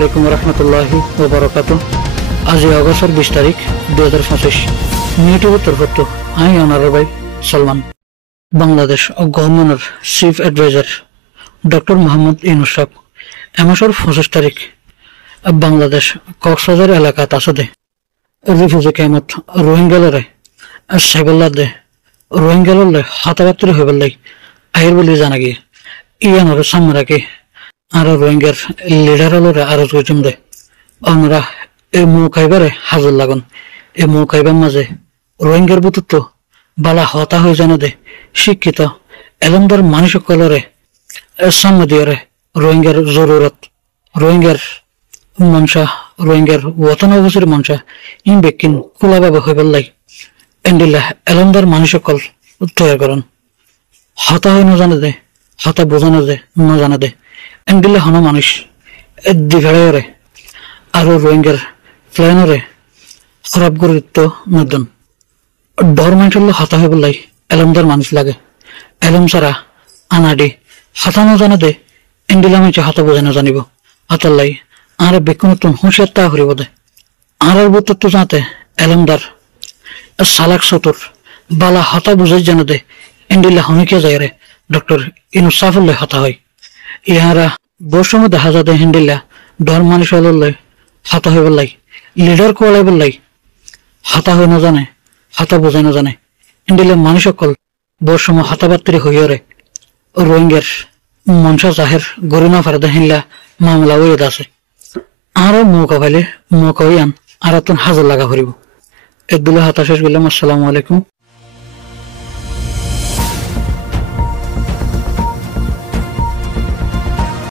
আলাইকুম রহমতুল্লাহি ওয়া বারাকাতুহু। আজ আগস্টের 20 তারিখ 2025 মিনিটের তরফত আই অনারেবল ভাই সলমান বাংলাদেশ গভর্নমেন্টের chief adviser doctor Mohammad Yunus সাহেব এমাসর 25 তারিখ বাংলাদেশ কক্সবাজার এলাকাত আছে রিফিউজি ক্যাম্পত রোহিঙ্গালরে সাইবল্লাদে রোহিঙ্গাললে হাতাবাত্রি হইবলাই আহির বলে জানা গিয়ে ইয়ানোর সামনে রাখি আর রোহিঙ্গার লিডারলরে আরো জুজুম দে আমরা এই মৌকাইবারে হাজর লাগুন এই মৌকাইবার মাঝে রোহিঙ্গার বুতুত্ব বালা হতা হয়ে জানা দে শিক্ষিত এলমদার মানুষ কলরে সামনে দিয়ে রোহিঙ্গার জরুরত রোহিঙ্গার মনসা রোহিঙ্গার ওতন অবসর মনসা ইন বেকিন খোলাভাবে হইবার লাই এন্ডিল্লা এলমদার মানুষ কল তৈরি করেন হতা হয়ে না জানা দে হতা বোঝানো দে না জানা দে এন্ডিল্লা হন মানুষ দিঘাড়ে আরো রোহিঙ্গার প্লেনরে খারাপ গুরুত্ব নদন ডর মাইন্ডল হতা হইবার লাই এলমদার মানুষ লাগে এলম সারা আনাডি হতা না জানা দে এন্ডিল্লা মানুষ হতা বোঝানো জানিব হতার লাই আর বেকুনতুন হুঁশিয়ার তা হরিব দে আর বুতত্ব যাতে এলমদার সালাক সতুর বালা হতা বুঝাই জানা দে এন্ডিল্লা হনিকে যায় রে ডক্টর ইউনূস সাহেবুল্লাহ হতা হয় ইহারা বর্ষম দেখা যাতে হেন্ডিল্লা ডর মানুষ হলে হতা হইবার লাই লিডার কোয়ালাইবার লাই হতা হয়ে না জানে হতা বোঝাই না জানে এন্ডিল্লা মানুষ সকল বর্ষম হতাবাত্রি হইয়রে রোহিঙ্গার মনসা জাহের গরিনা ফারদা হিল্লা মামলা ওয়েদ আছে আরো মৌকা পাইলে মৌকা হইয়ান আর হাজার লাগা হরিব এদুল্লাহ হতাশেষ গেলাম। আসসালামু আলাইকুম।